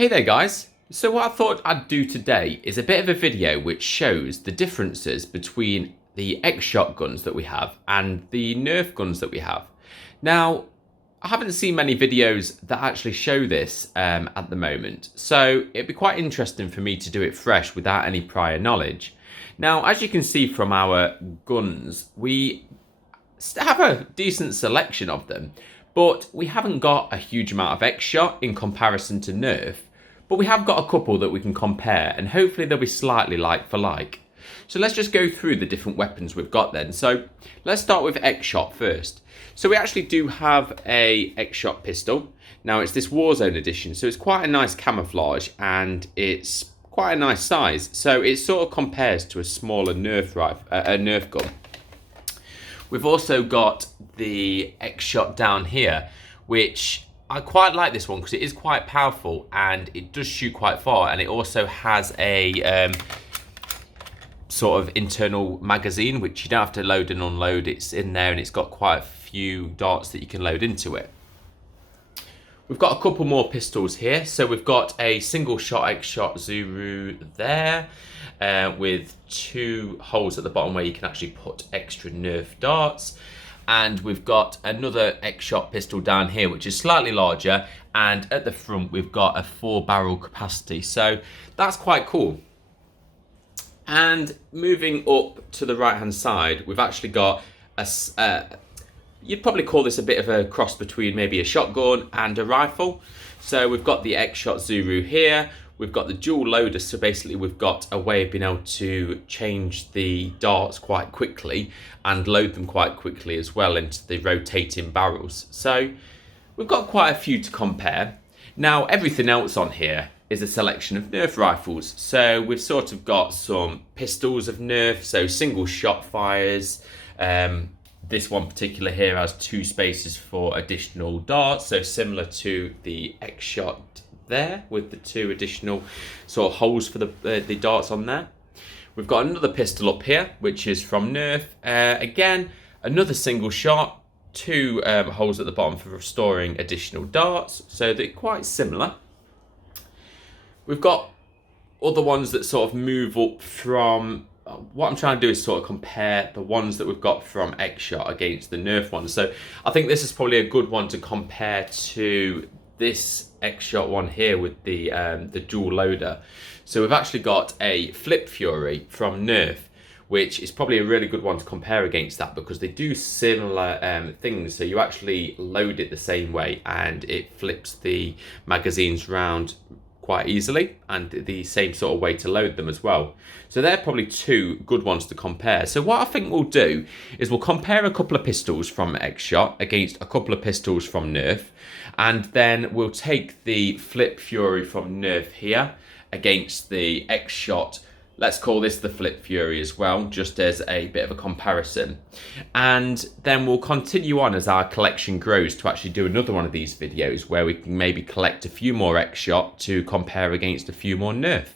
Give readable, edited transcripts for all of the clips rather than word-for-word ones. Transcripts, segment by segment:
Hey there guys, so what I thought I'd do today is a bit of a video which shows the differences between the Xshot guns that we have and the Nerf guns that we have. Now, I haven't seen many videos that actually show this at the moment, so it'd be quite interesting for me to do it fresh without any prior knowledge. Now, as you can see from our guns, we have a decent selection of them, but we haven't got a huge amount of Xshot in comparison to Nerf. But we have got a couple that we can compare, and hopefully they'll be slightly like for like. So let's just go through the different weapons we've got then. So let's start with Xshot first. So we actually do have a Xshot pistol. Now it's this Warzone edition, so it's quite a nice camouflage and it's quite a nice size. So it sort of compares to a smaller Nerf rifle, a Nerf gun. We've also got the Xshot down here, which I quite like this one because it is quite powerful and it does shoot quite far, and it also has a sort of internal magazine which you don't have to load and unload. It's in there and it's got quite a few darts that you can load into it. We've got a couple more pistols here. So we've got a single shot Xshot Zuru there with two holes at the bottom where you can actually put extra Nerf darts. And we've got another Xshot pistol down here, which is slightly larger. And at the front, we've got a 4-barrel capacity. So that's quite cool. And moving up to the right-hand side, we've actually got you'd probably call this a bit of a cross between maybe a shotgun and a rifle. So we've got the Xshot Zuru here. We've got the dual loader, so basically we've got a way of being able to change the darts quite quickly and load them quite quickly as well into the rotating barrels. So we've got quite a few to compare. Now everything else on here is a selection of Nerf rifles. So we've sort of got some pistols of Nerf, so single shot fires. This one particular here has 2 spaces for additional darts, so similar to the Xshot there with the 2 additional sort of holes for the darts on there. We've got another pistol up here which is from Nerf. Again, another single shot, 2 holes at the bottom for restoring additional darts, so they're quite similar. We've got other ones that sort of move up from, what I'm trying to do is sort of compare the ones that we've got from Xshot against the Nerf ones. So I think this is probably a good one to compare to this Xshot one here with the dual loader. So we've actually got a Flip Fury from Nerf, which is probably a really good one to compare against that because they do similar things. So you actually load it the same way and it flips the magazines round quite easily, and the same sort of way to load them as well. So they're probably 2 good ones to compare. So what I think we'll do is we'll compare a couple of pistols from Xshot against a couple of pistols from Nerf, and then we'll take the Flip Fury from Nerf here against the Xshot. Let's call this the Flip Fury as well, just as a bit of a comparison. And then we'll continue on as our collection grows to actually do another one of these videos where we can maybe collect a few more Xshot to compare against a few more Nerf.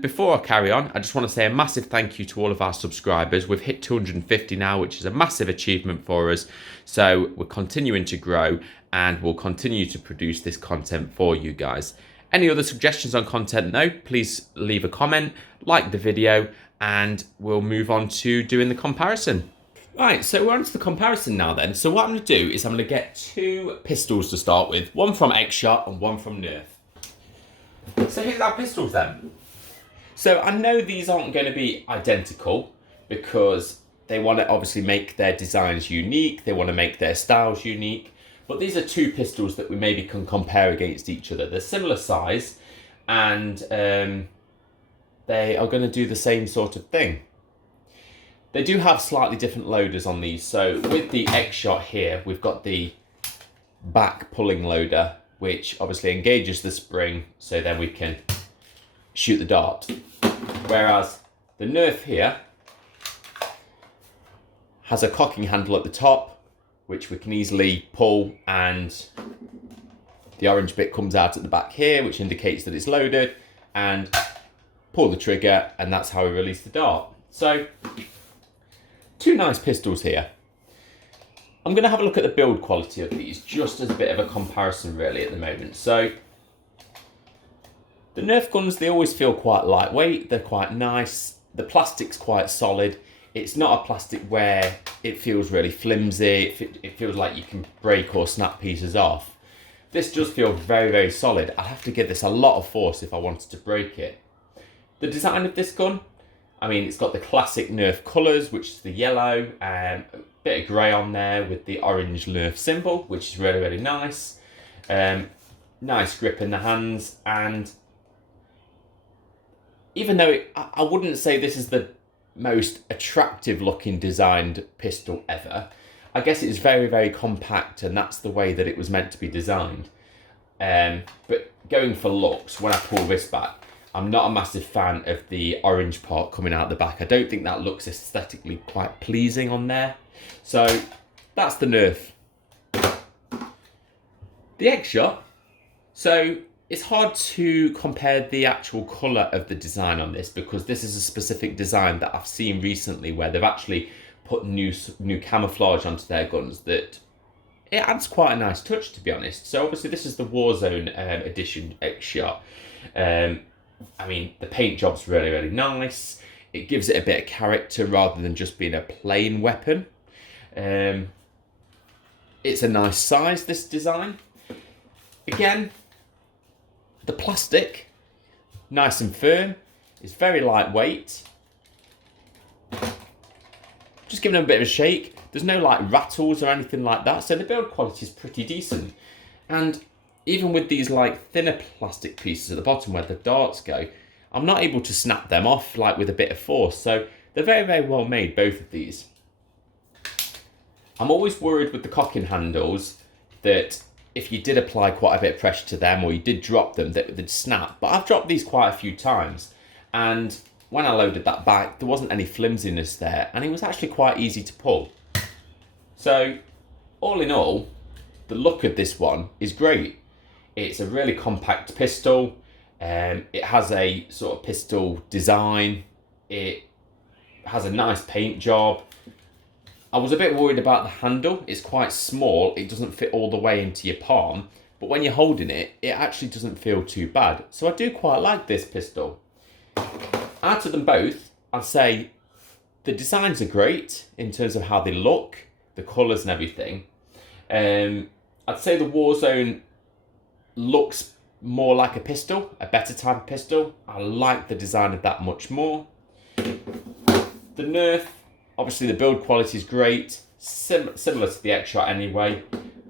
Before I carry on, I just want to say a massive thank you to all of our subscribers. We've hit 250 now, which is a massive achievement for us. So we're continuing to grow and we'll continue to produce this content for you guys. Any other suggestions on content though, please leave a comment, like the video, and we'll move on to doing the comparison. Right, so we're on to the comparison now then. So what I'm going to do is I'm going to get 2 pistols to start with, one from Xshot and one from Nerf. So here's our pistols then. So I know these aren't going to be identical because they want to obviously make their designs unique, they want to make their styles unique. But these are 2 pistols that we maybe can compare against each other. They're similar size and they are going to do the same sort of thing. They do have slightly different loaders on these. So with the Xshot here, we've got the back pulling loader, which obviously engages the spring so then we can shoot the dart. Whereas the Nerf here has a cocking handle at the top, which we can easily pull, and the orange bit comes out at the back here, which indicates that it's loaded, and pull the trigger, and that's how we release the dart. So 2 nice pistols here. I'm going to have a look at the build quality of these, just as a bit of a comparison really at the moment. So The Nerf guns, they always feel quite lightweight, they're quite nice, the plastic's quite solid. It's not a plastic where it feels really flimsy, it feels like you can break or snap pieces off. This does feel very, very solid. I'd have to give this a lot of force if I wanted to break it. The design of this gun, I mean, it's got the classic Nerf colours, which is the yellow, a bit of grey on there with the orange Nerf symbol, which is really, really nice. Nice grip in the hands, and even though I wouldn't say this is the most attractive looking designed pistol ever, I guess it's very, very compact, and that's the way that it was meant to be designed. But going for looks, when I pull this back, I'm not a massive fan of the orange part coming out the back. I don't think that looks aesthetically quite pleasing on there. So that's the Nerf. The Xshot. So it's hard to compare the actual colour of the design on this, because this is a specific design that I've seen recently where they've actually put new camouflage onto their guns that it adds quite a nice touch, to be honest. So obviously this is the Warzone edition Xshot. I mean, the paint job's really, really nice. It gives it a bit of character rather than just being a plain weapon. It's a nice size, this design. Again, the plastic, nice and firm. It's very lightweight. Just giving them a bit of a shake. There's no like rattles or anything like that, so the build quality is pretty decent. And even with these like thinner plastic pieces at the bottom where the darts go, I'm not able to snap them off like with a bit of force. So they're very, very well made, both of these. I'm always worried with the cocking handles that if you did apply quite a bit of pressure to them or you did drop them, that they'd snap. But I've dropped these quite a few times, and when I loaded that back, there wasn't any flimsiness there, and it was actually quite easy to pull. So all in all, the look of this one is great. It's a really compact pistol. It has a sort of pistol design. It has a nice paint job. I was a bit worried about the handle. It's quite small. It doesn't fit all the way into your palm. But when you're holding it, it actually doesn't feel too bad. So I do quite like this pistol. Out of them both, I'd say the designs are great in terms of how they look, the colours and everything. I'd say the Warzone looks more like a pistol, a better type of pistol. I like the design of that much more. The Nerf, obviously the build quality is great, similar to the Xshot anyway,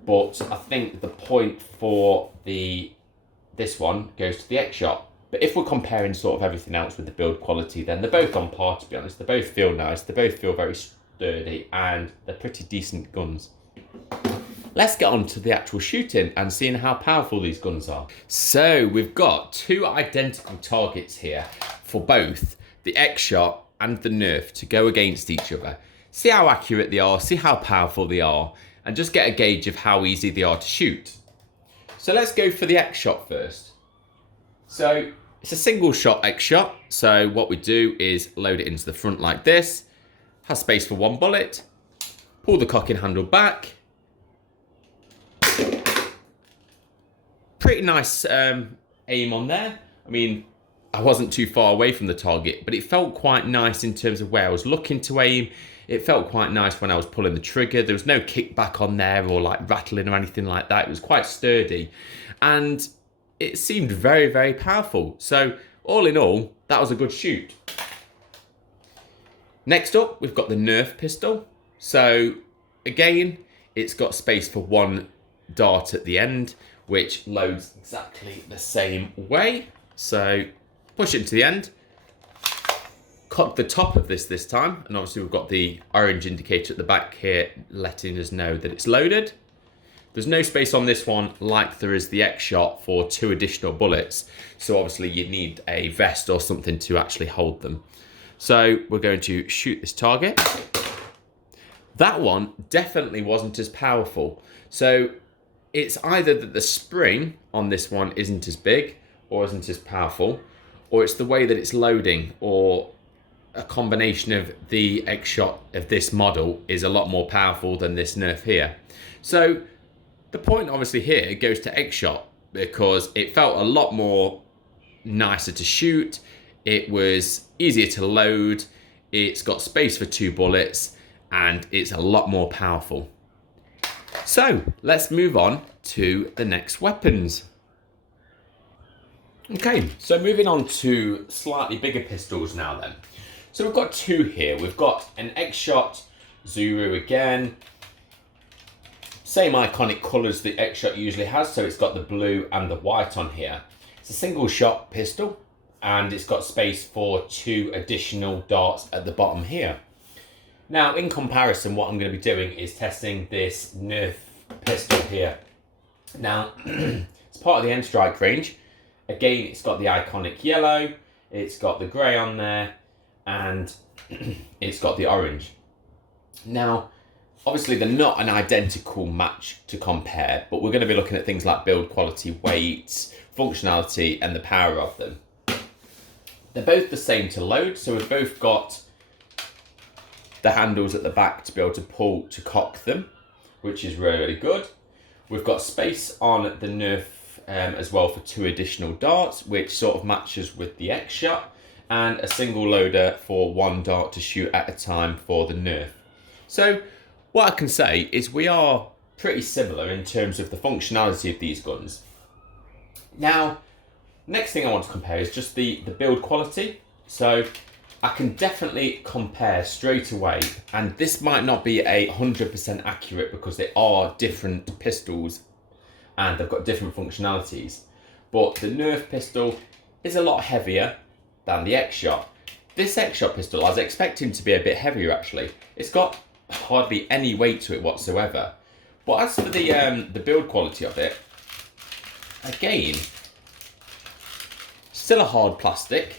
but I think the point for this one goes to the Xshot. But if we're comparing sort of everything else with the build quality, then they're both on par, to be honest. They both feel nice, they both feel very sturdy, and they're pretty decent guns. Let's get on to the actual shooting and seeing how powerful these guns are. So we've got two identical targets here for both the Xshot and the Nerf to go against each other. See how accurate they are, see how powerful they are, and just get a gauge of how easy they are to shoot. So let's go for the Xshot first. So it's a single shot Xshot. So what we do is load it into the front like this, has space for one bullet, pull the cocking handle back. Pretty nice aim on there. I mean, I wasn't too far away from the target, but it felt quite nice in terms of where I was looking to aim. It felt quite nice when I was pulling the trigger. There was no kickback on there or like rattling or anything like that. It was quite sturdy, and it seemed very, very powerful. So all in all, that was a good shoot. Next up, we've got the Nerf pistol. So again, it's got space for one dart at the end, which loads exactly the same way. So push it to the end, cut the top of this time, and obviously we've got the orange indicator at the back here letting us know that it's loaded. There's no space on this one like there is the Xshot for 2 additional bullets, so obviously you need a vest or something to actually hold them. So we're going to shoot this target. That one definitely wasn't as powerful. So it's either that the spring on this one isn't as big or isn't as powerful, or it's the way that it's loading, or a combination of the Xshot of this model is a lot more powerful than this Nerf here. So the point obviously here goes to Xshot, because it felt a lot more nicer to shoot. It was easier to load. It's got space for 2 bullets, and it's a lot more powerful. So let's move on to the next weapons. Okay, so moving on to slightly bigger pistols now then. So we've got 2 here. We've got an Xshot Zuru again. Same iconic colours the Xshot usually has, so it's got the blue and the white on here. It's a single shot pistol, and it's got space for 2 additional darts at the bottom here. Now, in comparison, what I'm going to be doing is testing this Nerf pistol here. Now, it's part of the N-Strike range. Again, it's got the iconic yellow, it's got the grey on there, and it's got the orange. Now, obviously they're not an identical match to compare, but we're going to be looking at things like build quality, weight, functionality, and the power of them. They're both the same to load, so we've both got the handles at the back to be able to pull to cock them, which is really, really good. We've got space on the Nerf as well for 2 additional darts, which sort of matches with the Xshot, and a single loader for 1 dart to shoot at a time for the Nerf. So what I can say is we are pretty similar in terms of the functionality of these guns. Now, next thing I want to compare is just the build quality. So I can definitely compare straight away, and this might not be 100% accurate because they are different pistols and they've got different functionalities. But the Nerf pistol is a lot heavier than the Xshot. This Xshot pistol, I was expecting to be a bit heavier actually. It's got hardly any weight to it whatsoever. But as for the build quality of it, again, still a hard plastic.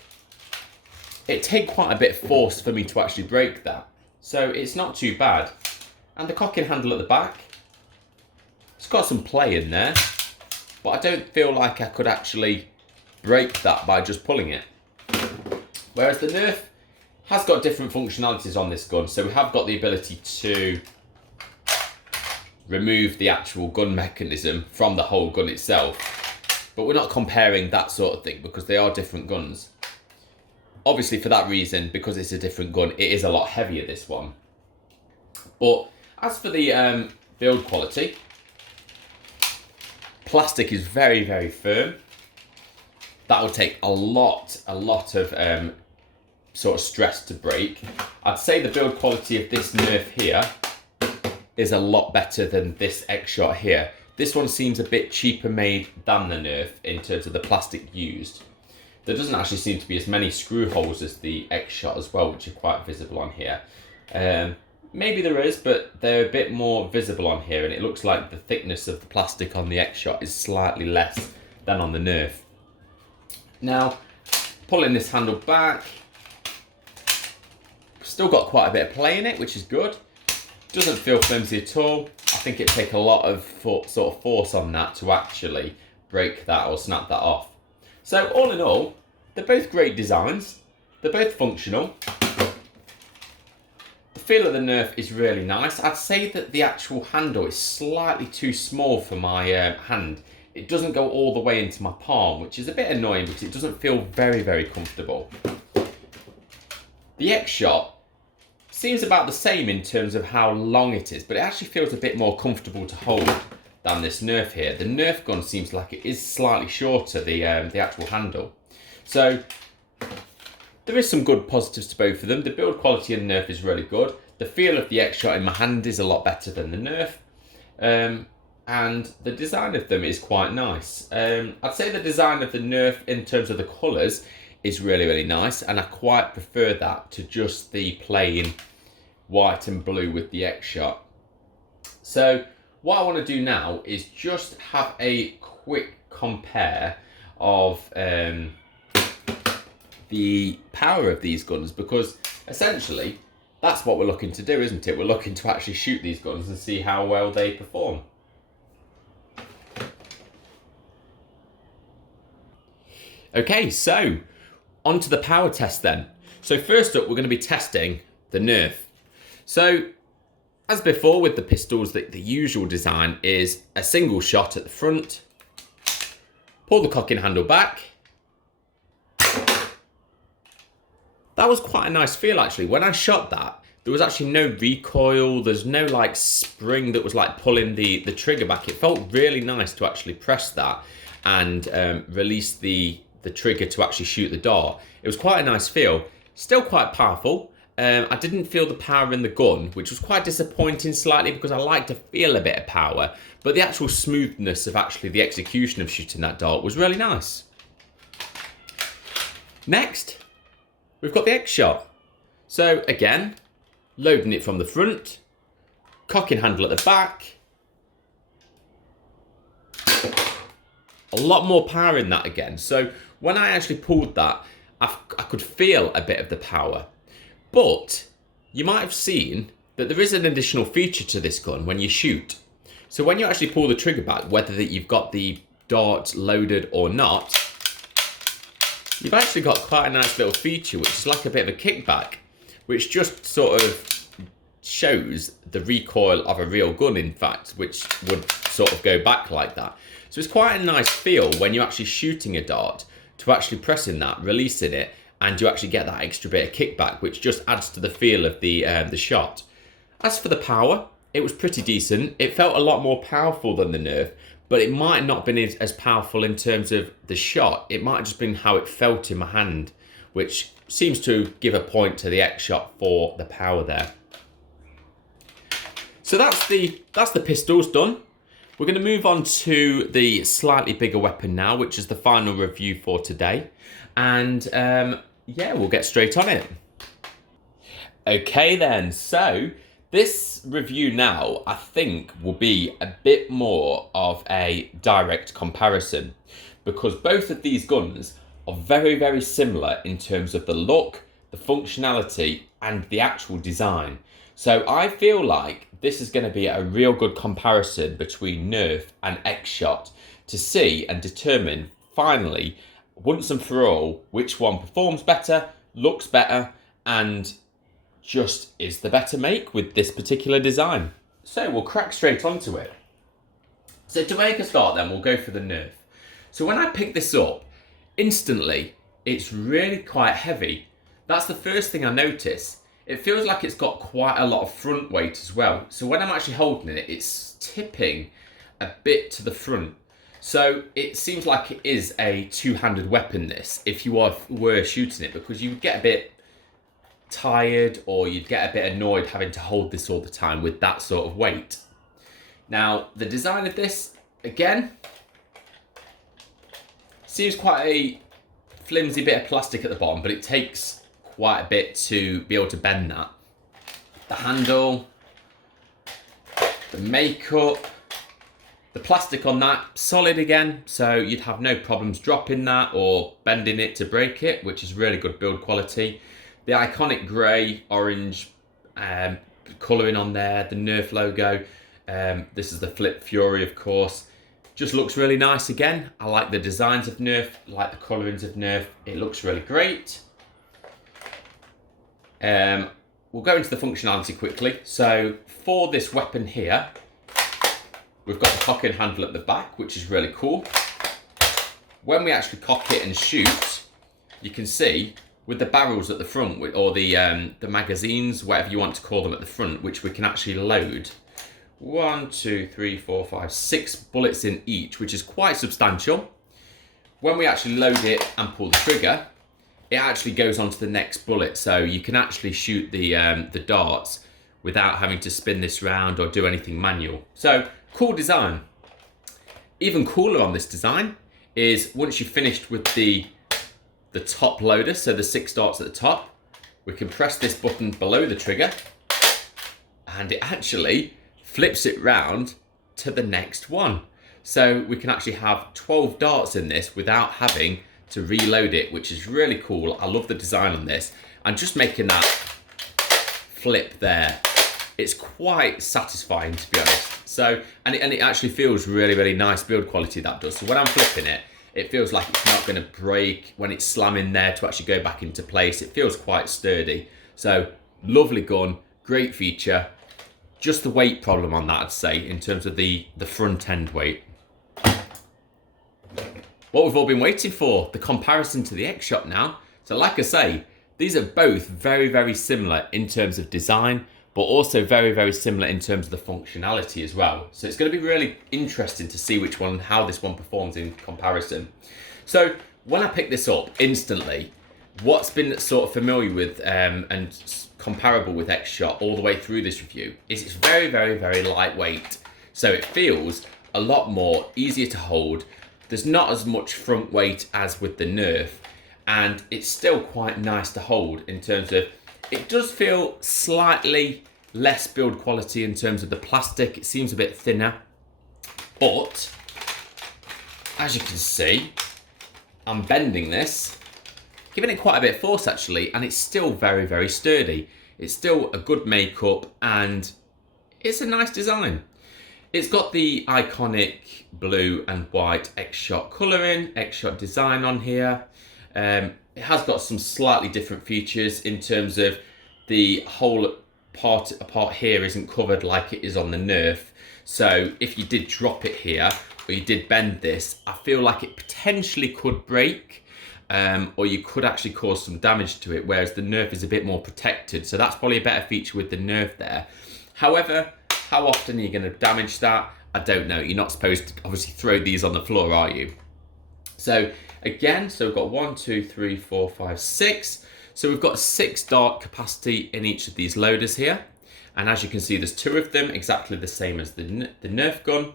It takes quite a bit of force for me to actually break that. So it's not too bad. And the cocking handle at the back, it's got some play in there, but I don't feel like I could actually break that by just pulling it. Whereas the Nerf has got different functionalities on this gun, so we have got the ability to remove the actual gun mechanism from the whole gun itself, but we're not comparing that sort of thing because they are different guns. Obviously for that reason, because it's a different gun, it is a lot heavier, this one. But as for the build quality, plastic is very, very firm. That will take a lot of sort of stress to break. I'd say the build quality of this Nerf here is a lot better than this Xshot here. This one seems a bit cheaper made than the Nerf in terms of the plastic used. There doesn't actually seem to be as many screw holes as the Xshot as well, which are quite visible on here. Maybe there is, but they're a bit more visible on here, and it looks like the thickness of the plastic on the Xshot is slightly less than on the Nerf. Now, pulling this handle back, still got quite a bit of play in it, which is good. Doesn't feel flimsy at all. I think it'd take a lot of sort of force on that to actually break that or snap that off. So all in all, they're both great designs. They're both functional. The feel of the Nerf is really nice. I'd say that the actual handle is slightly too small for my hand. It doesn't go all the way into my palm, which is a bit annoying because it doesn't feel very, very comfortable. The Xshot seems about the same in terms of how long it is, but it actually feels a bit more comfortable to hold than this Nerf here. The Nerf gun seems like it is slightly shorter, the actual handle. So there is some good positives to both of them. The build quality of the Nerf is really good. The feel of the Xshot in my hand is a lot better than the Nerf. And the design of them is quite nice. I'd say the design of the Nerf in terms of the colours is really, really nice, and I quite prefer that to just the plain white and blue with the Xshot. So what I want to do now is just have a quick compare of the power of these guns, because essentially that's what we're looking to do, isn't it? We're looking to actually shoot these guns and see how well they perform. Okay, so on to the power test then. So first up, we're going to be testing the Nerf. So as before with the pistols, the usual design is a single shot at the front, pull the cocking handle back, that was quite a nice feel actually. When I shot that, there was actually no recoil, there's no like spring that was like pulling the trigger back. It felt really nice to actually press that and release the trigger to actually shoot the dart. It was quite a nice feel, still quite powerful. I didn't feel the power in the gun, which was quite disappointing slightly because I like to feel a bit of power, but the actual smoothness of actually the execution of shooting that dart was really nice. Next, we've got the Xshot. So again, loading it from the front, cocking handle at the back. A lot more power in that again. So when I actually pulled that, I could feel a bit of the power. But you might have seen that there is an additional feature to this gun when you shoot. So when you actually pull the trigger back, whether that you've got the dart loaded or not, you've actually got quite a nice little feature, which is like a bit of a kickback, which just sort of shows the recoil of a real gun, in fact, which would sort of go back like that. So it's quite a nice feel when you're actually shooting a dart to actually pressing that, releasing it, and you actually get that extra bit of kickback, which just adds to the feel of the shot. As for the power, it was pretty decent. It felt a lot more powerful than the Nerf, but it might not have been as powerful in terms of the shot. It might have just been how it felt in my hand, which seems to give a point to the Xshot for the power there. So that's the pistols done. We're going to move on to the slightly bigger weapon now, which is the final review for today. And yeah, we'll get straight on it. Okay then, so this review now, I think, will be a bit more of a direct comparison because both of these guns are very, very similar in terms of the look, the functionality, and the actual design. So I feel like this is going to be a real good comparison between Nerf and Xshot to see and determine finally, once and for all, which one performs better, looks better, and just is the better make with this particular design. So we'll crack straight onto it. So to make a start then, we'll go for the Nerf. So when I pick this up, instantly, it's really quite heavy. That's the first thing I notice. It feels like it's got quite a lot of front weight as well. So when I'm actually holding it, it's tipping a bit to the front. So it seems like it is a two-handed weapon, this, if you were shooting it, because you would get a bit tired or you'd get a bit annoyed having to hold this all the time with that sort of weight. Now, the design of this, again, seems quite a flimsy bit of plastic at the bottom, but it takes quite a bit to be able to bend that. The handle, the makeup, the plastic on that, solid again, so you'd have no problems dropping that or bending it to break it, which is really good build quality. The iconic grey, orange colouring on there, the Nerf logo. This is the Flip Fury, of course. Just looks really nice again. I like the designs of Nerf, I like the colourings of Nerf. It looks really great. We'll go into the functionality quickly. So for this weapon here, we've got the cock and handle at the back, which is really cool. When we actually cock it and shoot, you can see with the barrels at the front, or the magazines, whatever you want to call them at the front, which we can actually load 1, 2, 3, 4, 5, 6 bullets in each, which is quite substantial. When we actually load it and pull the trigger, it actually goes on to the next bullet, so you can actually shoot the darts without having to spin this round or do anything manual. So, cool design. Even cooler on this design is once you've finished with the top loader, so the 6 darts at the top, we can press this button below the trigger and it actually flips it round to the next one. So we can actually have 12 darts in this without having to reload it, which is really cool. I love the design on this. And just making that flip there, it's quite satisfying, to be honest. So, and it actually feels really, really nice build quality, that does. So when I'm flipping it, it feels like it's not going to break when it's slamming there to actually go back into place. It feels quite sturdy. So lovely gun, great feature. Just the weight problem on that, I'd say, in terms of the front end weight. What we've all been waiting for, the comparison to the Xshot now. So like I say, These are both very, very similar in terms of design, but also very, very similar in terms of the functionality as well. So it's going to be really interesting to see which one, how this one performs in comparison. So when I picked this up instantly, what's been sort of familiar with and comparable with Xshot all the way through this review is it's very, very, very lightweight. So it feels a lot more easier to hold. There's not as much front weight as with the Nerf, and it's still quite nice to hold in terms of, it does feel slightly less build quality in terms of the plastic. It seems a bit thinner, but as you can see, I'm bending this, giving it quite a bit of force actually, and it's still very, very sturdy. It's still a good makeup and it's a nice design. It's got the iconic blue and white Xshot colouring, Xshot design on here. It has got some slightly different features in terms of the whole part here isn't covered like it is on the Nerf. So if you did drop it here or you did bend this, I feel like it potentially could break, or you could actually cause some damage to it, whereas the Nerf is a bit more protected. So that's probably a better feature with the Nerf there. However, how often are you going to damage that? I don't know. You're not supposed to obviously throw these on the floor, are you? So again, so we've got 1, 2, 3, 4, 5, 6. So we've got 6 dart capacity in each of these loaders here. And as you can see, there's 2 of them, exactly the same as the Nerf gun.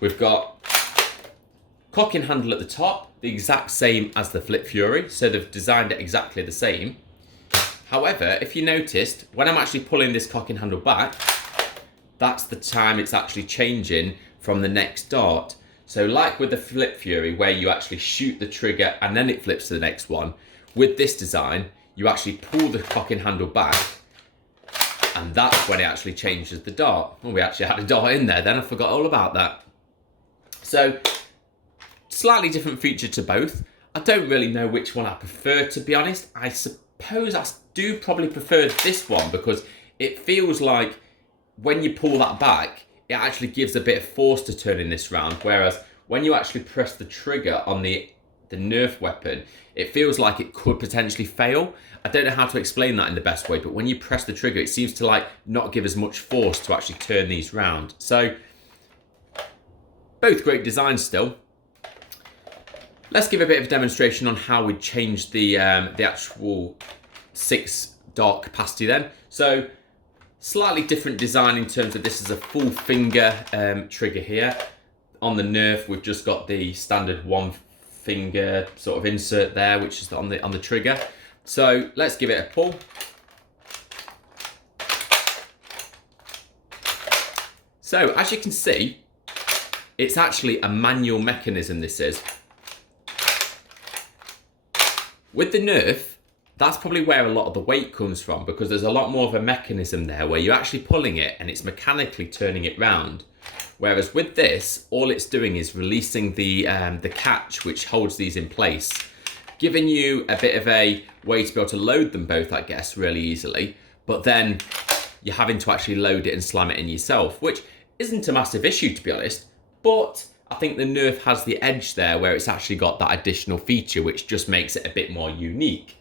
We've got cocking handle at the top, the exact same as the Flip Fury. So they've designed it exactly the same. However, if you noticed, when I'm actually pulling this cocking handle back, that's the time it's actually changing from the next dart. So like with the Flip Fury, where you actually shoot the trigger and then it flips to the next one, with this design, you actually pull the cocking handle back and that's when it actually changes the dart. Well, we actually had a dart in there then, I forgot all about that. So, slightly different feature to both. I don't really know which one I prefer, to be honest. I suppose I do probably prefer this one because it feels like when you pull that back, it actually gives a bit of force to turning this round, whereas when you actually press the trigger on the Nerf weapon, it feels like it could potentially fail. I don't know how to explain that in the best way, but when you press the trigger, it seems to like not give as much force to actually turn these round. So both great designs still. Let's give a bit of a demonstration on how we change the actual 6 dart capacity then. So slightly different design in terms of this is a full finger trigger here. On the Nerf, we've just got the standard 1 finger sort of insert there, which is on the trigger. So let's give it a pull. So as you can see, it's actually a manual mechanism, this is. With the Nerf, that's probably where a lot of the weight comes from, because there's a lot more of a mechanism there where you're actually pulling it and it's mechanically turning it round. Whereas with this, all it's doing is releasing the catch which holds these in place, giving you a bit of a way to be able to load them both, I guess, really easily. But then you're having to actually load it and slam it in yourself, which isn't a massive issue, to be honest. But I think the Nerf has the edge there where it's actually got that additional feature which just makes it a bit more unique.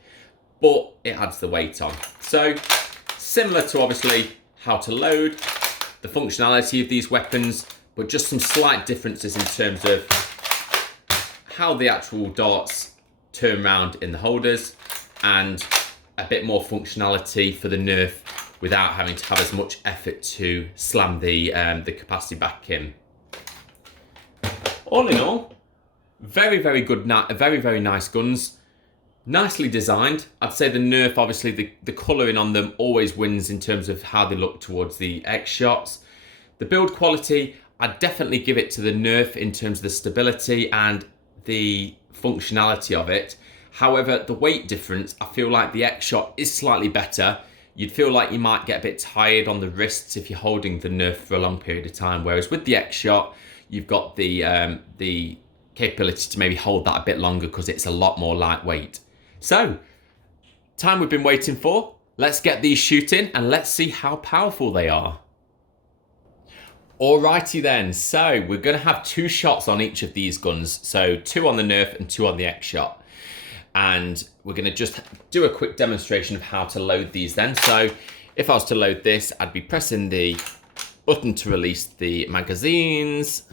But it adds the weight on. So similar to obviously how to load, the functionality of these weapons, but just some slight differences in terms of how the actual darts turn around in the holders and a bit more functionality for the Nerf without having to have as much effort to slam the capacity back in. All in all, very, very good, very, very nice guns. Nicely designed. I'd say the Nerf, obviously, the colouring on them always wins in terms of how they look towards the Xshots. The build quality, I'd definitely give it to the Nerf in terms of the stability and the functionality of it. However, the weight difference, I feel like the Xshot is slightly better. You'd feel like you might get a bit tired on the wrists if you're holding the Nerf for a long period of time, whereas with the Xshot, you've got the capability to maybe hold that a bit longer because it's a lot more lightweight. So, time we've been waiting for. Let's get these shooting and let's see how powerful they are. Alrighty then, so we're going to have 2 shots on each of these guns. So 2 on the Nerf and 2 on the Xshot. and we're going to just do a quick demonstration of how to load these then. So if I was to load this, I'd be pressing the button to release the magazines.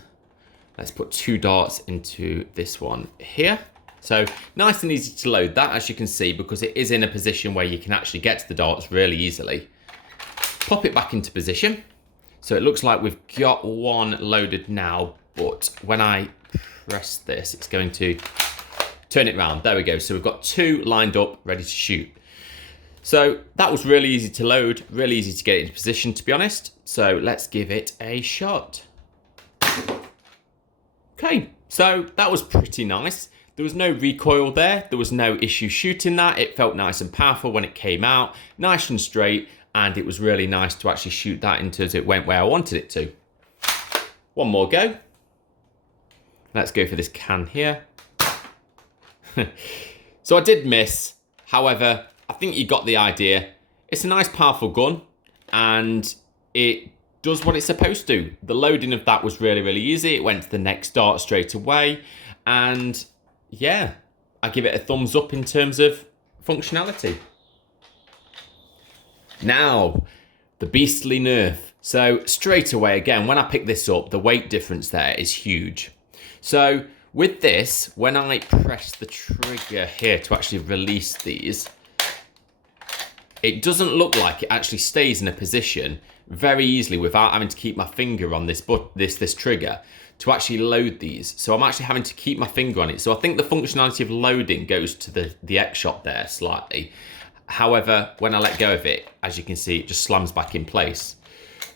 Let's put 2 darts into this one here. So nice and easy to load that, as you can see, because it is in a position where you can actually get to the darts really easily. Pop it back into position. So it looks like we've got one loaded now, but when I press this, it's going to turn it around. There we go. So we've got 2 lined up, ready to shoot. So that was really easy to load, really easy to get it into position, to be honest. So let's give it a shot. Okay, so that was pretty nice. There was no recoil there. There was no issue shooting that. It felt nice and powerful when it came out, nice and straight, and it was really nice to actually shoot that into as it went where I wanted it to. One more go. Let's go for this can here. So I did miss. However, I think you got the idea. It's a nice, powerful gun, and it does what it's supposed to. The loading of that was really, really easy. It went to the next dart straight away, and yeah, I give it a thumbs up in terms of functionality. Now, the beastly Nerf. So straight away, again, when I pick this up, the weight difference there is huge. So with this, when I press the trigger here to actually release these, it doesn't look like it actually stays in a position very easily without having to keep my finger on this trigger to actually load these. So I'm actually having to keep my finger on it. So I think the functionality of loading goes to the Xshot there slightly. However, when I let go of it, as you can see, it just slams back in place.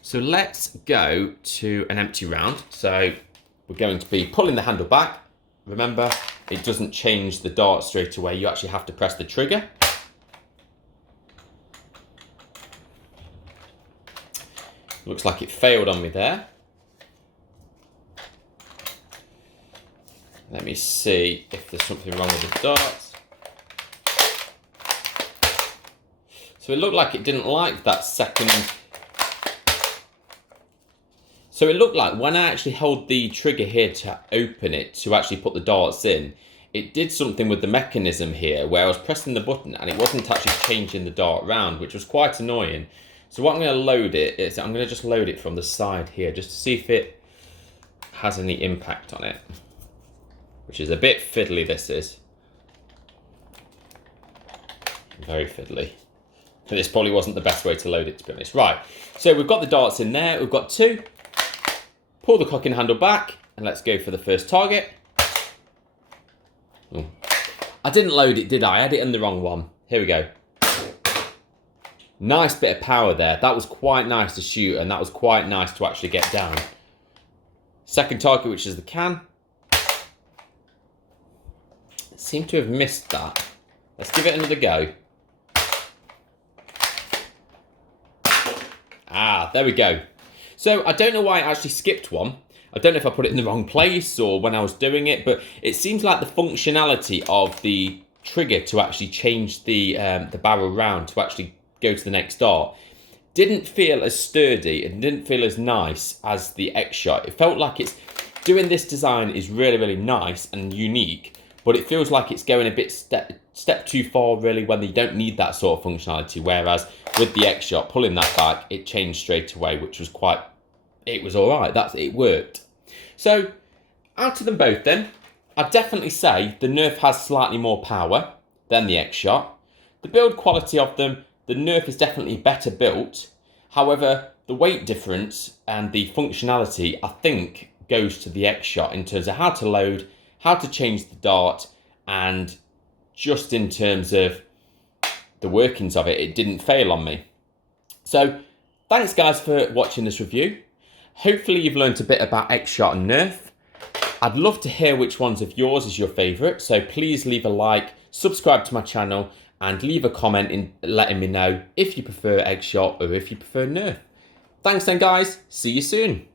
So let's go to an empty round. So we're going to be pulling the handle back. Remember, it doesn't change the dart straight away. You actually have to press the trigger. Looks like it failed on me there. Let me see if there's something wrong with the darts. So it looked like it didn't like that second. So it looked like when I actually held the trigger here to open it, to actually put the darts in, it did something with the mechanism here where I was pressing the button and it wasn't actually changing the dart round, which was quite annoying. So what I'm going to load it is, I'm going to just load it from the side here just to see if it has any impact on it. Which is a bit fiddly, this is. Very fiddly. So this probably wasn't the best way to load it, to be honest. Right, so we've got the darts in there. We've got 2. Pull the cocking handle back and let's go for the first target. Oh. I didn't load it, did I? I had it in the wrong one. Here we go. Nice bit of power there. That was quite nice to shoot, and that was quite nice to actually get down. Second target, which is the can. Seem to have missed that. Let's give it another go. Ah, there we go. So I don't know why I actually skipped one. I don't know if I put it in the wrong place or when I was doing it, but it seems like the functionality of the trigger to actually change the barrel round to actually go to the next dart didn't feel as sturdy and didn't feel as nice as the Xshot. It felt like it's doing this design is really, really nice and unique, but it feels like it's going a bit step too far really when you don't need that sort of functionality. Whereas with the Xshot, pulling that back, it changed straight away, which was it was all right. It worked. So out of them both then, I'd definitely say the Nerf has slightly more power than the Xshot. The build quality of them, the Nerf is definitely better built. However, the weight difference and the functionality, I think, goes to the Xshot in terms of how to load, how to change the dart, and just in terms of the workings of it, it didn't fail on me. So thanks guys for watching this review. Hopefully you've learned a bit about Xshot and Nerf. I'd love to hear which ones of yours is your favourite, so please leave a like, subscribe to my channel, and leave a comment in letting me know if you prefer Xshot or if you prefer Nerf. Thanks then guys, see you soon.